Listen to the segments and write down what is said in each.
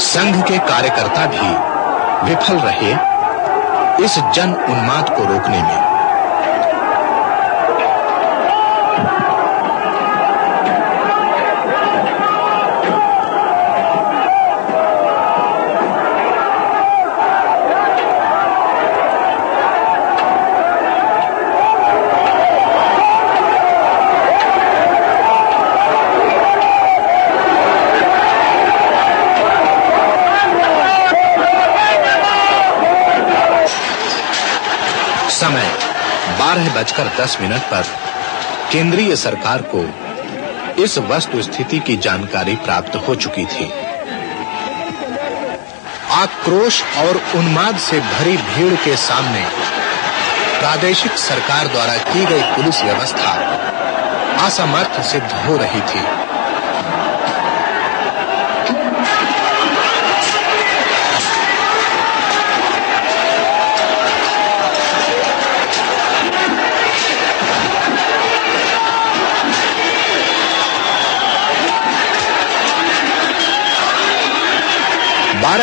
संघ के कार्यकर्ता भी विफल रहे इस जन उन्माद को रोकने में। समय 12:10 पर केंद्रीय सरकार को इस वस्तु स्थिति की जानकारी प्राप्त हो चुकी थी। आक्रोश और उन्माद से भरी भीड़ के सामने प्रादेशिक सरकार द्वारा की गई पुलिस व्यवस्था असमर्थ सिद्ध हो रही थी।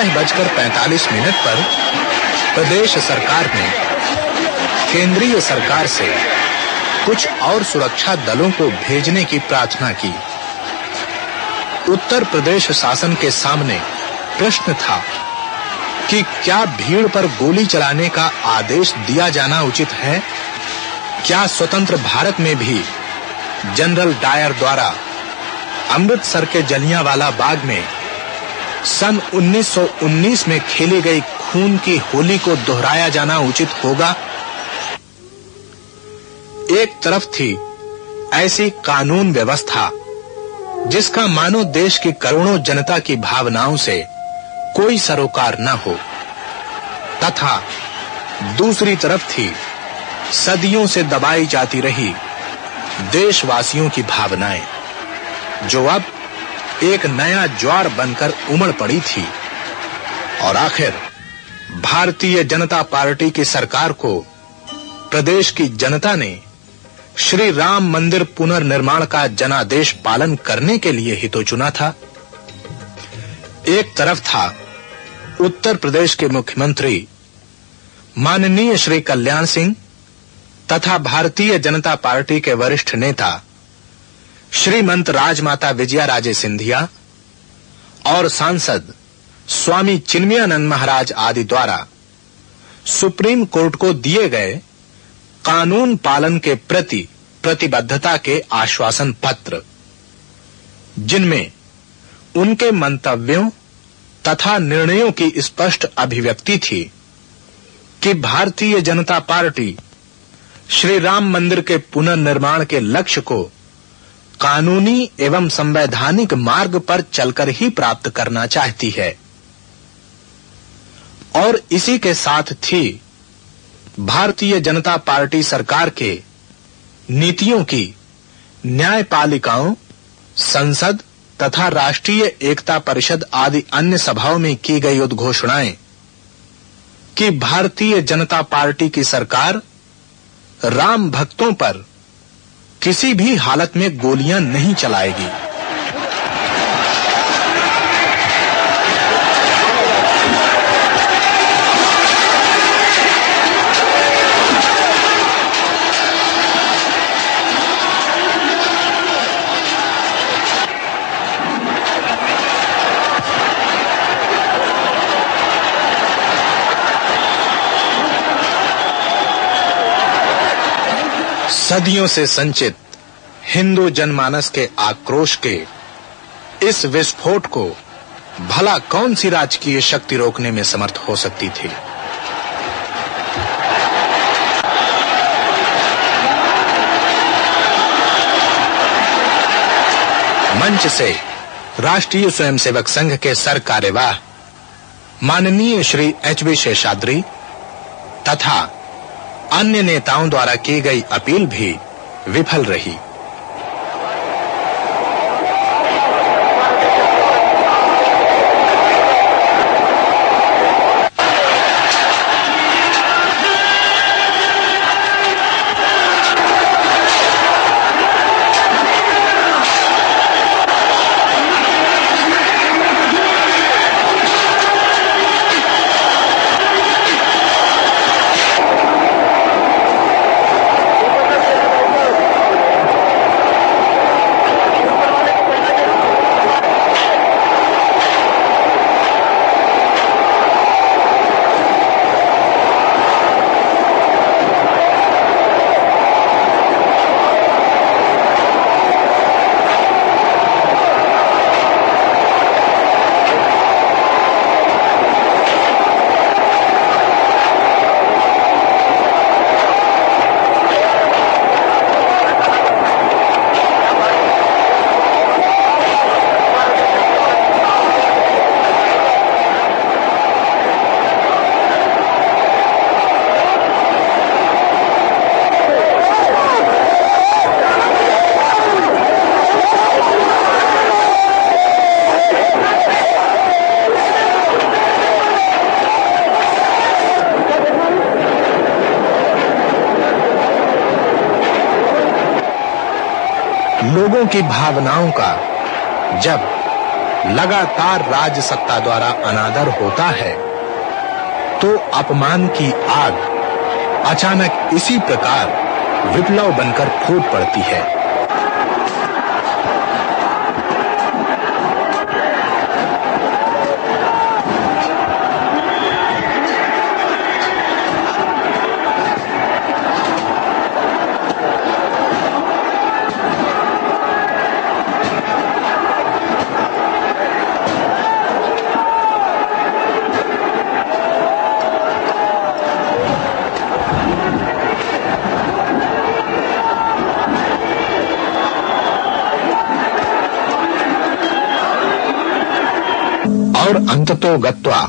बजकर 45 पर प्रदेश सरकार ने केंद्रीय सरकार से कुछ और सुरक्षा दलों को भेजने की प्रार्थना की। उत्तर प्रदेश शासन के सामने प्रश्न था कि क्या भीड़ पर गोली चलाने का आदेश दिया जाना उचित है? क्या स्वतंत्र भारत में भी जनरल डायर द्वारा अमृतसर के जलियांवाला बाग में सन 1919 में खेली गई खून की होली को दोहराया जाना उचित होगा? एक तरफ थी ऐसी कानून व्यवस्था जिसका मानो देश की करोड़ों जनता की भावनाओं से कोई सरोकार न हो, तथा दूसरी तरफ थी सदियों से दबाई जाती रही देशवासियों की भावनाएं, जो अब एक नया ज्वार बनकर उमड़ पड़ी थी। और आखिर भारतीय जनता पार्टी की सरकार को प्रदेश की जनता ने श्री राम मंदिर पुनर्निर्माण का जनादेश पालन करने के लिए ही तो चुना था। एक तरफ था उत्तर प्रदेश के मुख्यमंत्री माननीय श्री कल्याण सिंह तथा भारतीय जनता पार्टी के वरिष्ठ नेता श्रीमंत राजमाता विजया राजे सिंधिया और सांसद स्वामी चिन्मयानंद महाराज आदि द्वारा सुप्रीम कोर्ट को दिए गए कानून पालन के प्रति प्रतिबद्धता के आश्वासन पत्र, जिनमें उनके मंतव्यों तथा निर्णयों की स्पष्ट अभिव्यक्ति थी कि भारतीय जनता पार्टी श्री राम मंदिर के पुनर्निर्माण के लक्ष्य को कानूनी एवं संवैधानिक मार्ग पर चलकर ही प्राप्त करना चाहती है। और इसी के साथ थी भारतीय जनता पार्टी सरकार के नीतियों की न्यायपालिकाओं, संसद तथा राष्ट्रीय एकता परिषद आदि अन्य सभाओं में की गई उद्घोषणाएं कि भारतीय जनता पार्टी की सरकार राम भक्तों पर किसी भी हालत में गोलियां नहीं चलाएगी। सदियों से संचित हिंदू जनमानस के आक्रोश के इस विस्फोट को भला कौन सी राजकीय शक्ति रोकने में समर्थ हो सकती थी? मंच से राष्ट्रीय स्वयंसेवक संघ के सर कार्यवाह माननीय श्री एच.बी. शेषाद्री तथा अन्य नेताओं द्वारा की गई अपील भी विफल रही। लोगों की भावनाओं का जब लगातार राज सत्ता द्वारा अनादर होता है तो अपमान की आग अचानक इसी प्रकार विप्लव बनकर फूट पड़ती है। और अंततो गत्वा